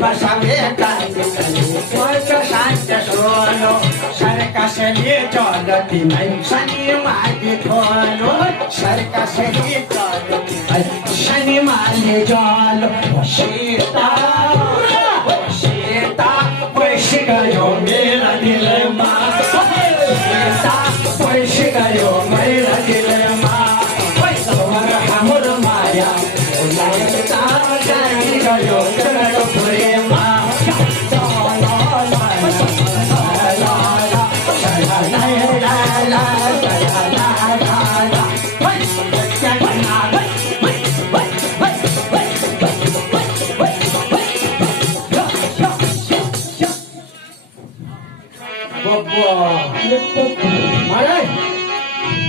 बसावे शांत सोलो सरकसली चलती नहीं शनि मागे थोलो सरकसली चलती शनि मागे जालो सीता सीता पैसे गयो मेरा दिल माँ सीता पैसे गयो मेरा दिल माँ हमर माया गयो चलो प्रेम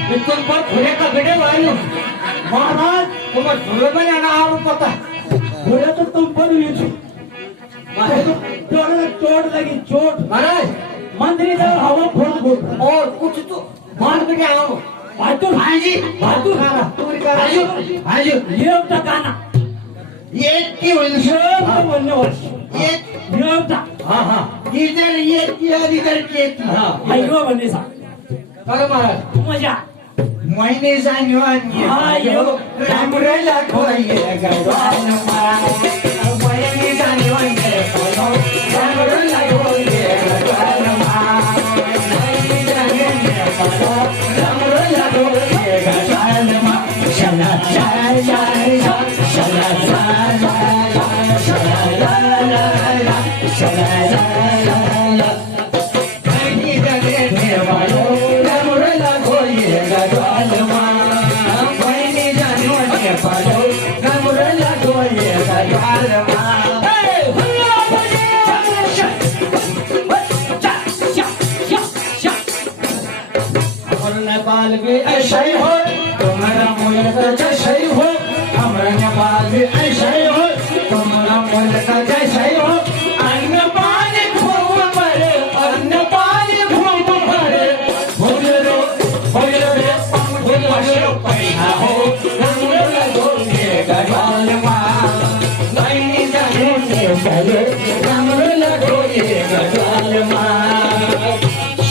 बिल्कुल पर खुले का बेटे वायु महाराज तुम्हें खुले में जाना आरोप पता खुले तो तुम पर हुई थी चोट लगी चोट महाराज मंदिर जाओ हवा फूट फूट और कुछ तो मान के क्या हो भातू हाँ जी खाना हाँ जी ये अब तक आना ये क्यों बोलने ये हाँ इधर ये किया इधर किया हाँ आइयो बने सा करो महाराज मजा मैंने जानियो आयो रामरे लाखोये गगन मा मैंने जानियो रामरे लाखोये गगन मा मैंने जानियो रामरे लाखोये गगन मा शला जय जय शला जय शला शला नेपाल भी ऐसा ही हो तुम्हारा मुल्क जैसा ही हो हमारा नेपाल भी ऐसा ही हो तुम्हारा मुल्क जैसा ही हो अन्न पानी घूम पड़े अन्न पानी घूम पड़े भूलो पैसा हो गगन माँ नहीं जाने पहले रामरे लगोगे गगन माँ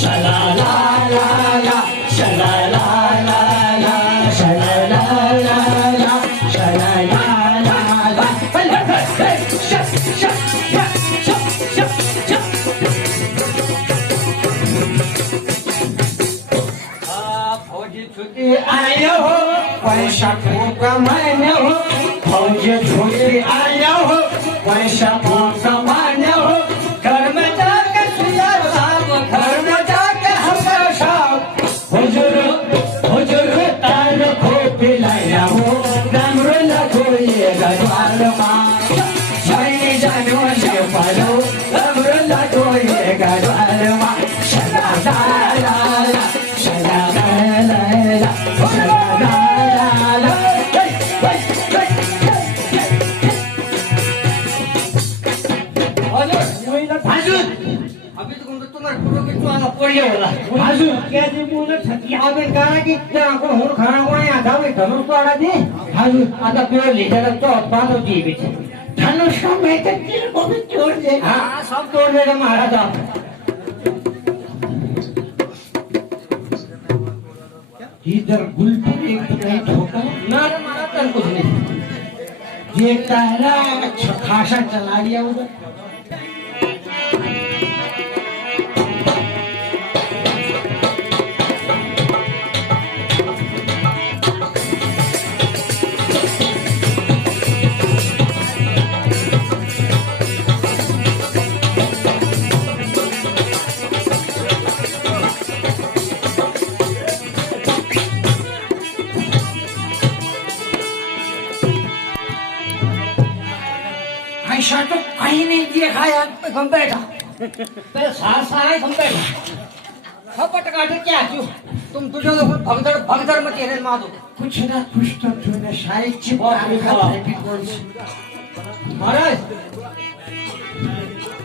शला ला ला ला शला ला ला ला शला ला ला ला शला ला ला ला फौजी छुट्टी आया हो पैसा खूब कमाने हो फौजी छुट्टी आया हो पैसा खूब कमाने हो घर में जाकर सुयार साहब घर में जाकर हमारा साहब हुजूर तार को पिलाया हो रामरे लगोये गगन माँ मैंने जानो से पालो रामरे लगोये गगन माँ शला ला ला ला शला ला ला ला शला ला ला ला अभी तो तुम्हारे फोटो खिंचवाना पड़िए होला हाजू क्या जी मुझे ठकिया अबे कहा कि को हुन खाना को यहाँ था वे धनुष पाड़ा दे हाजू आता प्योर लीडर तो बानो जी भी धनुष का मैं तो दिल को भी तोड़ दे हाँ सब तोड़ देगा महाराज इधर गुल पर एक तो नहीं ठोका ना महाराज कुछ नहीं ये कहला खासा चला लिया उधर ऐसा तो कहीं नहीं देखा यार हम बैठा तेरे साथ साथ हम बैठा खपट काटे क्या क्यों तुम तुझे तो भगदड़ में तेरे मार दो कुछ ना कुछ तो तूने शायद महाराज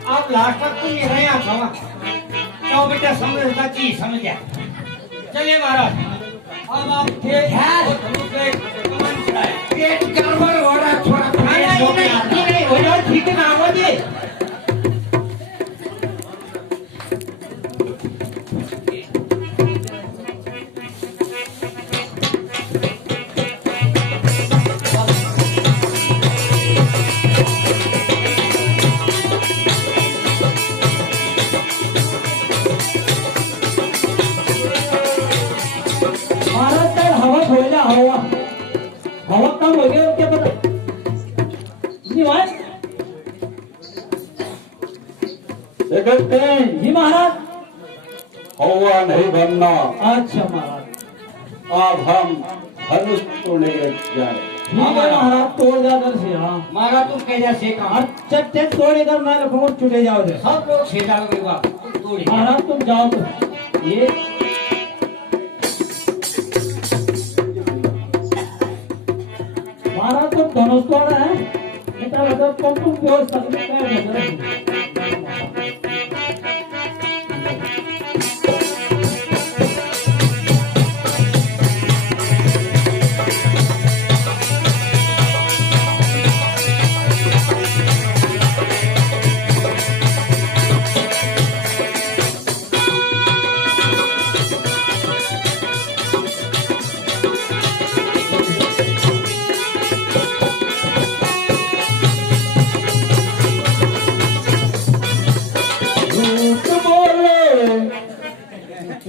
आप लास्ट तक तो नहीं रहे आप हवा तो बेटा समझता चीज समझ गया चलिए महाराज अब आप थे पेट गड़बड़ हो रहा थोड़ा नहीं हो जाए के नाम दे महाराज तर हवा ठेवल्या हवा हवा कम हो गया क्या पता जी महाराज सेक्रेटरी जी महाराज हवा नहीं बनना। अच्छा महाराज अब हम धनुष तोड़ने के जा रहे। ठीक है महाराज तोड़ जाकर से हाँ मारा तुम कैसा से कहा अच्छा चट तोड़ेगा मैं बहुत छुटे जाओ दे सब लोग छे जाओगे बाप तोड़ी महाराज तुम जाओ तो ये महाराज तुम धनुष तोड़ा है इतना मतलब तुम व्यवस्था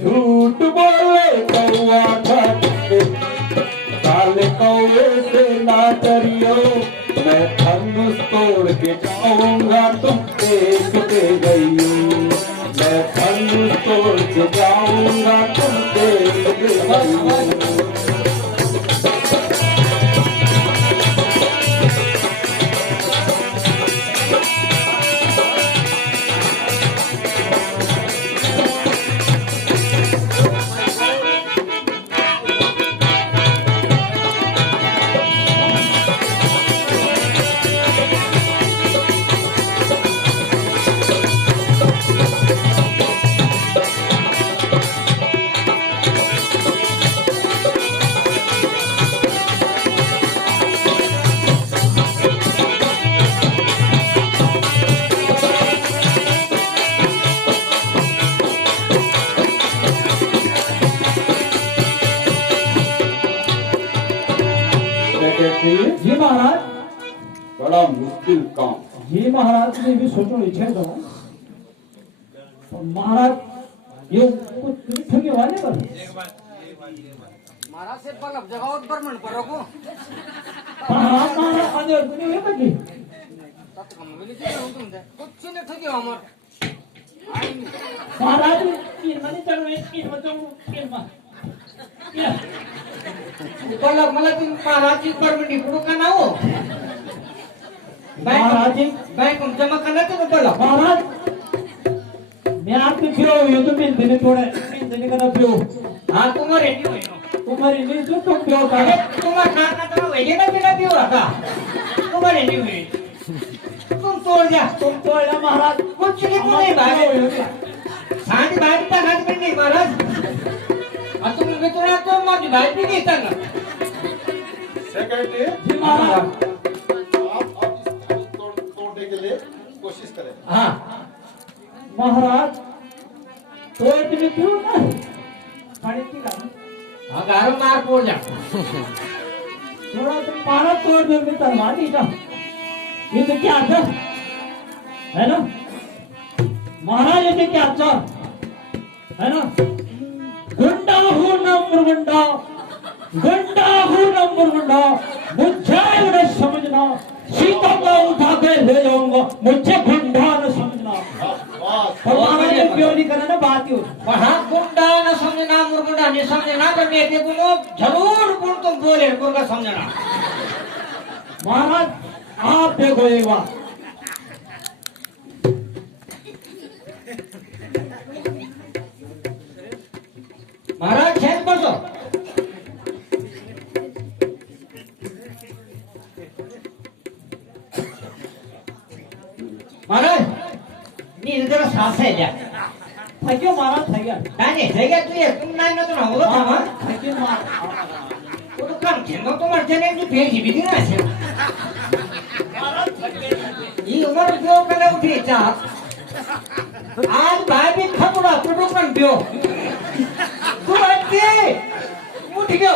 झूठ बोले कौआ ठग काले कौए से ना डरियो मैं धनुष तोड़ के जाऊंगा तुम देखते गई मैं धनुष तोड़ के जाऊंगा तुम देखते गई। जी महाराज बड़ा मुश्किल काम। जी महाराज ने भी सोचो इच्छा दो महाराज ये कुछ ठगे वाले पर मारा से बलब जगाओ पर मन पर रखो महाराज महाराज आने और नहीं है बच्ची तब हम मिले जी तुम दे कुछ नहीं ठगे हमर महाराज ये मने चलो एक बताओ के मां बलब मला तुम महाराज जी पर मंडी पुरो का ना हो महाराज जी बैंक में जमा करना तो बलब महाराज मैं आपके क्यों ये तो मैं देने थोड़ा देने का ना क्यों हां तुम्हारे नहीं हो तुम्हारी नहीं जो तुम क्यों अरे करे तुम्हारा खाना तो वही ना बिना पियो रखा तुम्हारे नहीं हुई तुम तोड़ जा तुम तो है महाराज कुछ नहीं भाई सांझ भाई पर हाथ में नहीं महाराज और तुम मित्र तो मौज भाई भी नहीं करना सेक्रेटरी जी महाराज आप इस धनुष तोड़ने के लिए कोशिश करें। हाँ महाराज तो इतने क्यों ना पानी की लाना हाँ गारो मार पोड़ जा थोड़ा तुम मारा तोड़ दो मैं तलवार नहीं था ये तो क्या था है ना महाराज ये क्या था है ना गुंडा हूँ नंबर गुंडा गुंडा हूँ नंबर गुंडा मुझे उन्हें समझना सीता को उठा के ले जाऊंगा मुझे गुंडा न समझना और महाराज ने क्यों नहीं करना ना बात ही वहाँ गुंडा न समझना मुरगुंडा नहीं समझना तो नेते बोलो जरूर गुण तुम बोले गुण का समझना महाराज आप देखो एक बार महाराज खेत बसो महाराज नींद जरा सांस है जा थक्यो महाराज थक्या नहीं है क्या तू ये तुम नहीं ना तो ना होगा था थक्यो महाराज वो तो કામ છે નો તો માર જને ની ભેગી બીધી ના છે ઈ ઉમર જો કરે ઉઠી ચા आज भाई भी खतरा टुटू कर दियो तू हटके उठ गयो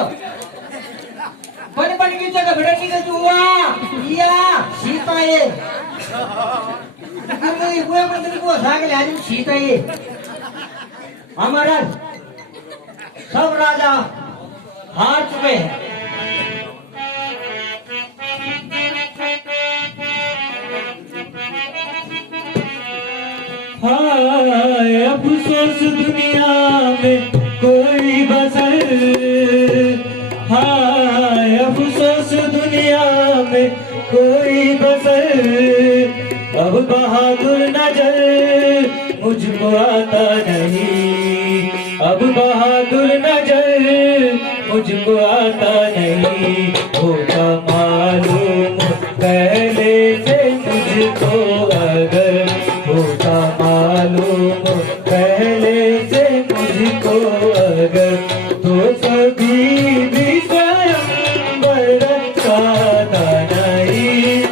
बनी की जगह बेटा की जो हुआ या सीता ये नहीं हुए मंदिर को सागले आज सीता ये हमारा सब राजा हार चुके हैं हाय अफसोस दुनिया में कोई बसर हाय अफसोस दुनिया में कोई बसर अब बहादुर नजर मुझको आता नहीं अब बहादुर नजर मुझको आता नहीं होता मालूम पहले से मुझको अगर होता मालूम पहले से मुझको अगर तो कभी भी स्वयं बरसाता नहीं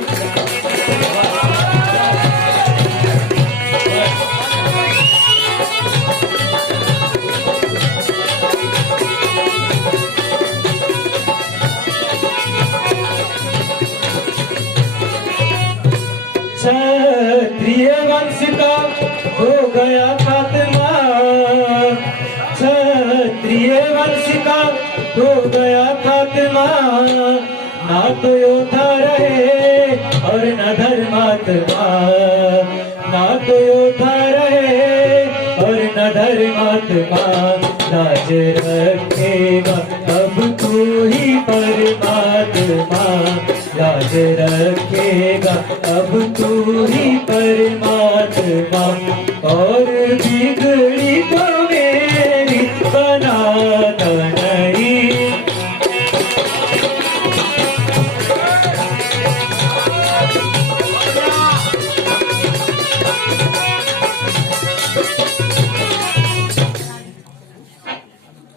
क्षत्रिय वंश का हो गया खात्मा क्षत्रिय वंश का हो गया खात्मा ना तो योद्धा रहे और न धर्मात्मा ना तो योद्धा रहे और न धर्मात्मा लाज रखेगा अब तू ही परमात्मा लाज रखेगा अब तू ही परमात्मा और बिगड़ी तो मेरी बनाता नहीं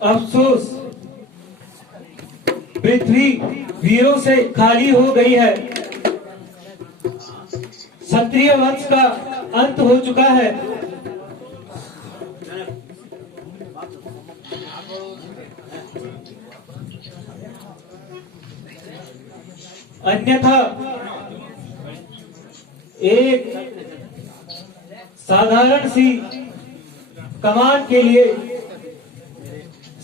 अफसोस पृथ्वी वीरों से खाली हो गई है क्षत्रिय वंश का अंत हो चुका है अन्यथा एक साधारण सी कमान के लिए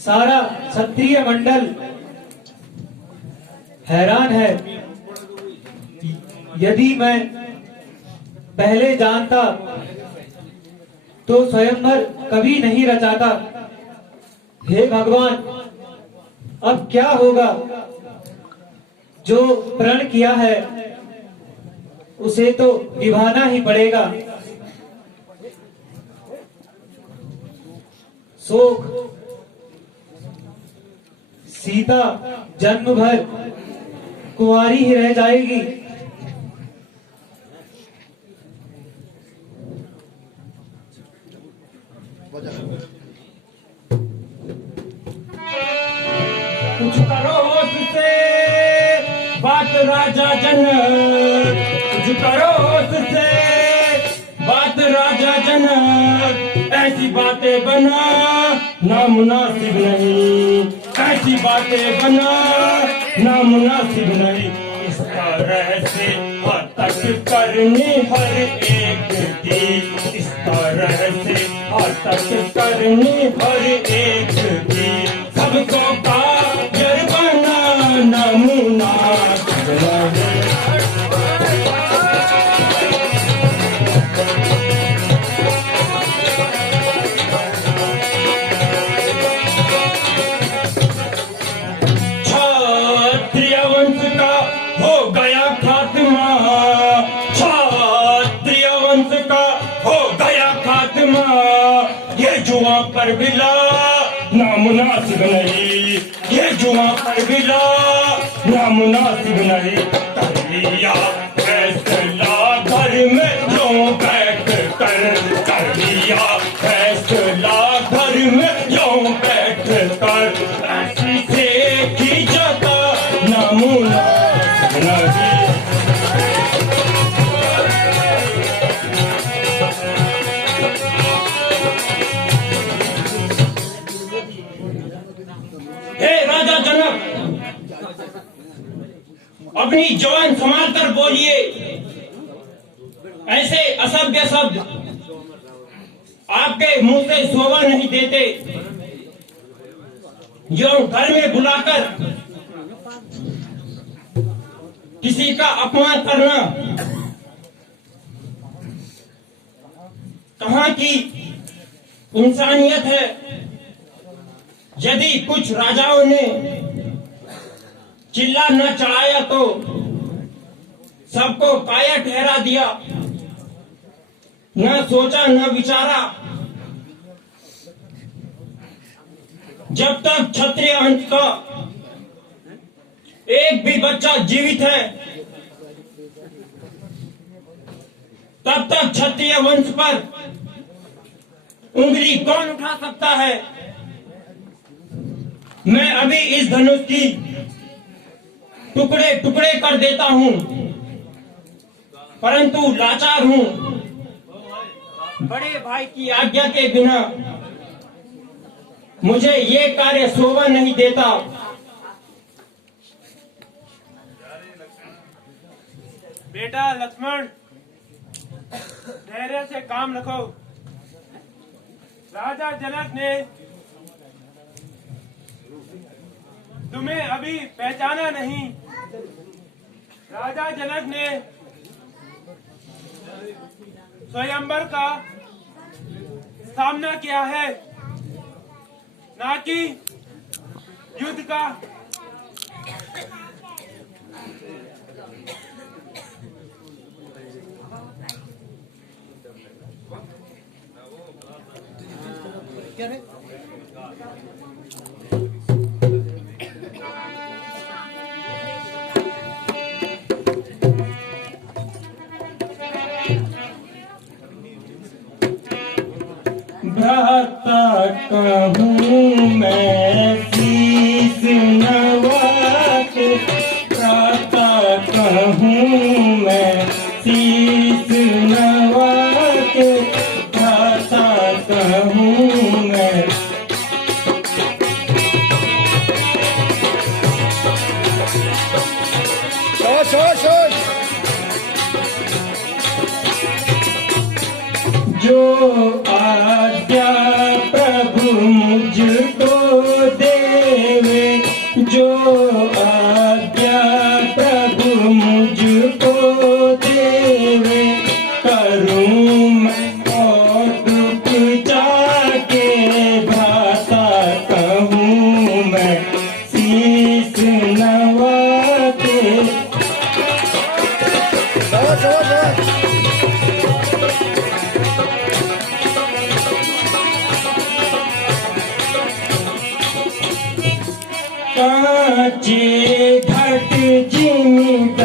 सारा क्षत्रिय मंडल हैरान है यदि मैं पहले जानता तो स्वयंवर कभी नहीं रचाता हे भगवान अब क्या होगा जो प्रण किया है उसे तो निभाना ही पड़ेगा शोक सीता जन्म भर कुंवारी ही रह जाएगी कुछ करो उससे बात राजा जनक कुछ करो उससे बात राजा जनक ऐसी बातें बना नामुनासिब नहीं ऐसी बातें बना नामुनासिब नहीं इस तरह से हतक करनी हर एक की इस तरह से हतक करनी हर एक की सबको कायर बना नामुनासिब नहीं जुआ पर बिला नामुनासिब नहीं ये जुआ पर बिला नामुनासिब नहीं कर लिया फैसला घर में जो बैठ कर लिया फैसला घर में जो बैठ कर ऐसी से की जगह अपनी जुबान संभाल कर बोलिए। ऐसे असभ्य शब्द आपके मुंह से शोभा नहीं देते। जो घर में बुलाकर किसी का अपमान करना कहाँ की इंसानियत है। यदि कुछ राजाओं ने चिल्ला न चढ़ाया तो सबको काया ठहरा दिया, न सोचा न विचारा। जब तक क्षत्रिय वंश का एक भी बच्चा जीवित है तब तक क्षत्रिय वंश पर उंगली कौन उठा सकता है। मैं अभी इस धनुष की टुकड़े टुकड़े कर देता हूं, परंतु लाचार हूं। बड़े भाई की आज्ञा के बिना मुझे ये कार्य शोभा नहीं देता। बेटा लक्ष्मण, धैर्य से काम रखो। राजा जनक ने तुम्हें अभी पहचाना नहीं। राजा जनक ने स्वयंवर का सामना किया है, ना कि युद्ध का। भ्राता कहूँ मैं शीस नवा के, भ्राता कहूँ मैं शीस नवा के, भ्राता कहूँ मैं। जो आज्ञा प्रभु मुझको देवे, जो आज्ञा प्रभु मुझको देवे, करूं मैं और दुख जाके, भ्राता कहूँ मैं शीस नवा के। कांचे घट जिमिदार